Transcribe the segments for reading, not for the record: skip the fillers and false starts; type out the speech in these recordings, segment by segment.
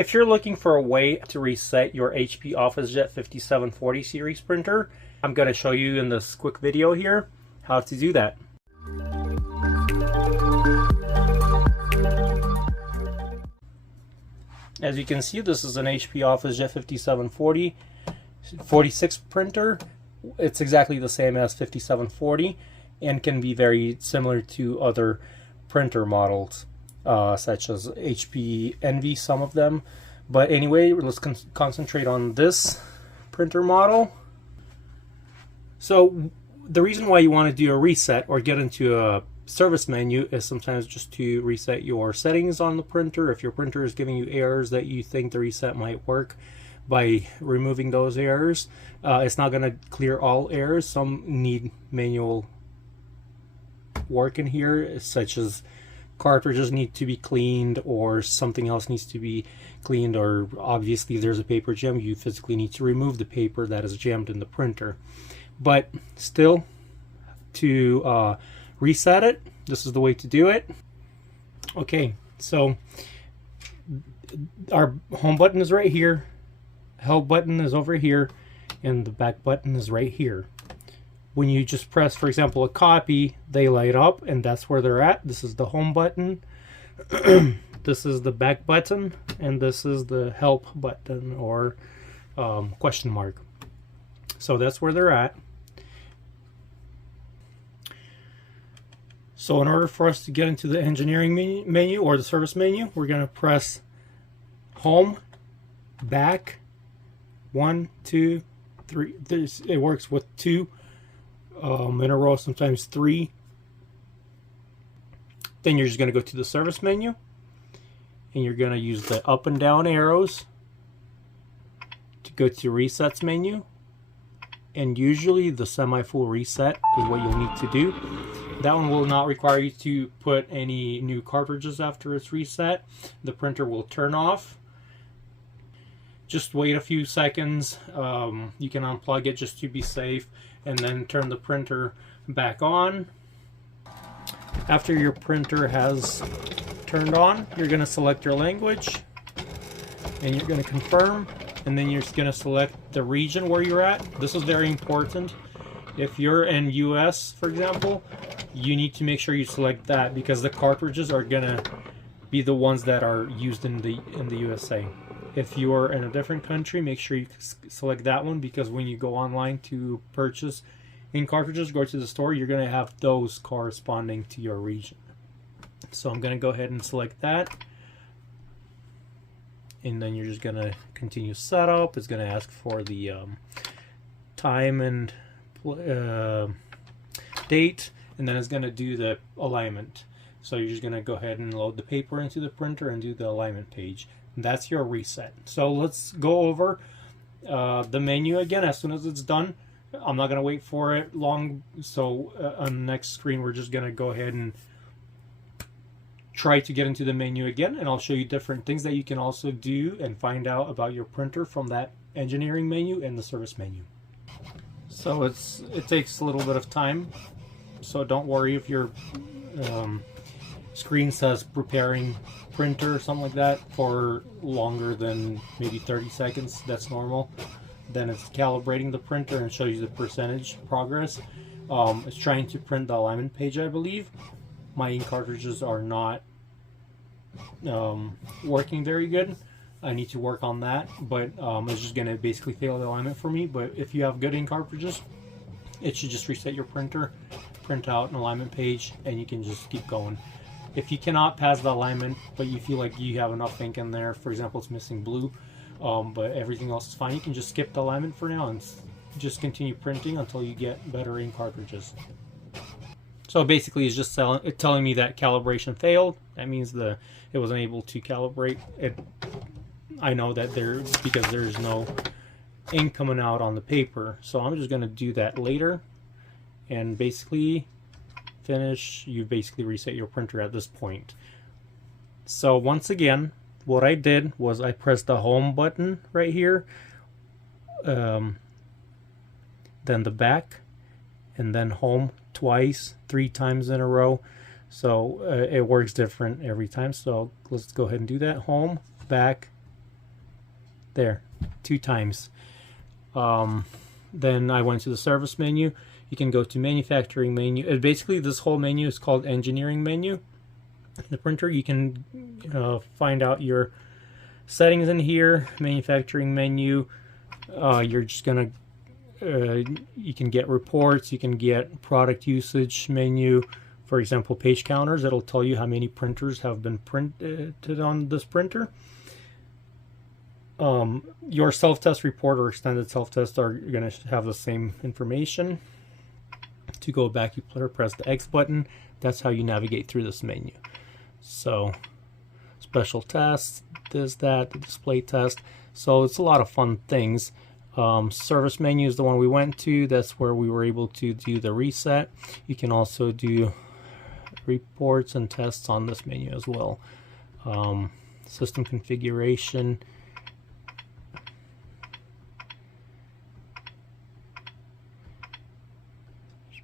If you're looking for a way to reset your HP Officejet 5740 series printer, I'm going to show you in this quick video here how to do that. As you can see, this is an HP Officejet 5740 46 printer. It's exactly the same as 5740 and can be very similar to other printer models, such as HP Envy, some of them. But anyway, let's concentrate on this printer model. So the reason why you want to do a reset or get into a service menu is sometimes just to reset your settings on the printer. If your printer is giving you errors that you think the reset might work, by removing those errors, it's not going to clear all errors. Some need manual work in here, such as cartridges need to be cleaned, or something else needs to be cleaned, or obviously there's a paper jam. You physically need to remove the paper that is jammed in the printer. But still, to reset it, this is the way to do it. Okay, so our home button is right here, help button is over here, and the back button is right here. When you just press, for example, a copy, they light up, and that's where they're at. This is the home button. This is the back button, and this is the help button, or question mark. So that's where they're at. So in order for us to get into the engineering menu or the service menu, we're going to press home, back, 1, 2, 3. It works with 2 in a row, sometimes 3. Then you're just going to go to the service menu, and you're going to use the up and down arrows to go to resets menu. And usually the semi-full reset is what you'll need to do. That one will not require you to put any new cartridges after it's reset. The printer will turn off. Just wait a few seconds. You can unplug it just to be safe, and then turn the printer back on. After your printer has turned on, you're going to select your language, and you're going to confirm, and then you're just going to select the region where you're at. This is very important. If you're in US, for example, you need to make sure you select that, because the cartridges are going to be the ones that are used in the USA. If you are in a different country, make sure you select that one, because when you go online to purchase ink cartridges, go to the store, you're going to have those corresponding to your region. So I'm going to go ahead and select that, and then you're just going to continue setup. It's going to ask for the time and date, and then it's going to do the alignment. So you're just going to go ahead and load the paper into the printer and do the alignment page. That's your reset. So let's go over the menu again as soon as it's done. I'm not going to wait for it long. So on the next screen, we're just going to go ahead and try to get into the menu again, and I'll show you different things that you can also do and find out about your printer from that engineering menu and the service menu. So it takes a little bit of time, so don't worry if your screen says preparing printer or something like that for longer than maybe 30 seconds. That's normal. Then it's calibrating the printer and shows you the percentage progress. It's trying to print the alignment page, I believe. My ink cartridges are not working very good. I need to work on that, but it's just going to basically fail the alignment for me. But if you have good ink cartridges, it should just reset your printer, print out an alignment page, and you can just keep going. If you cannot pass the alignment, but you feel like you have enough ink in there, for example, it's missing blue, but everything else is fine, you can just skip the alignment for now and just continue printing until you get better ink cartridges. So basically it's just telling me that calibration failed. That means it wasn't able to calibrate it. I know that because there's no ink coming out on the paper, so I'm just going to do that later, and basically finish. You basically reset your printer at this point. So once again, what I did was I pressed the home button right here, then the back, and then home twice, 3 times in a row. So it works different every time. So let's go ahead and do that. Home, back, There, 2 times. Then I went to the service menu. You can go to manufacturing menu. Basically, this whole menu is called engineering menu. The printer, you can find out your settings in here. Manufacturing menu. You're just gonna you can get reports. You can get product usage menu. For example, page counters. It'll tell you how many printers have been printed on this printer. Your self-test report or extended self-test are going to have the same information. To go back, you press the X button. That's how you navigate through this menu. So, special tests, this, that, the display test. So it's a lot of fun things. Service menu is the one we went to. That's where we were able to do the reset. You can also do reports and tests on this menu as well. System configuration.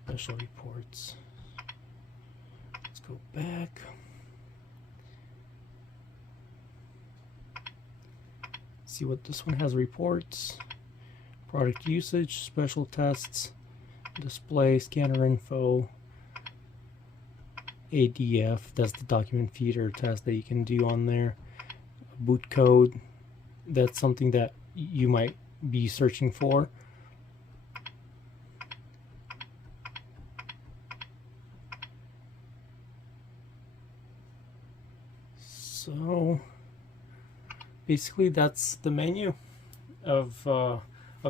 Special reports. Let's go back. See what this one has. Reports, product usage, special tests, display, scanner info, ADF, that's the document feeder test that you can do on there. Boot code, that's something that you might be searching for. So basically that's the menu of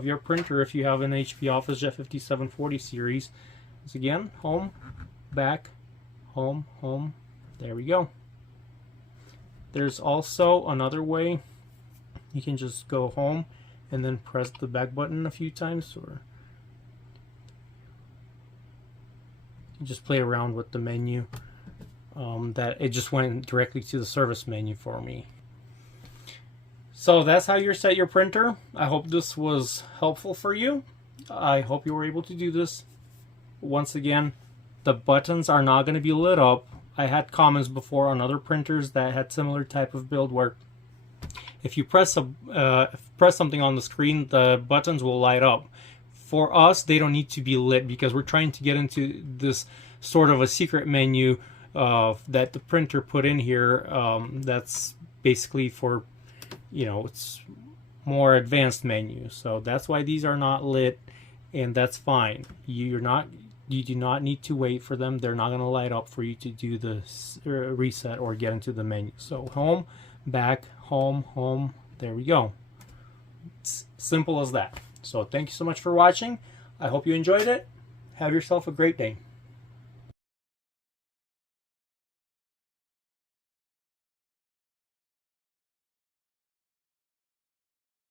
your printer if you have an HP Officejet 5740 series. Once again, home, back, home, home. There we go. There's also another way. You can just go home and then press the back button a few times, or you just play around with the menu. That it just went directly to the service menu for me. So that's how you set your printer. I hope this was helpful for you. I hope you were able to do this. Once again, the buttons are not going to be lit up. I had comments before on other printers that had similar type of build where if you press something on the screen, the buttons will light up. For us, they don't need to be lit because we're trying to get into this sort of a secret menu that the printer put in here. That's basically for, it's more advanced menu. So that's why these are not lit, and that's fine. You do not need to wait for them. They're not going to light up for you to do the reset or get into the menu. So home, back, home, home. There we go. It's simple as that. So thank you so much for watching. I hope you enjoyed it. Have yourself a great day.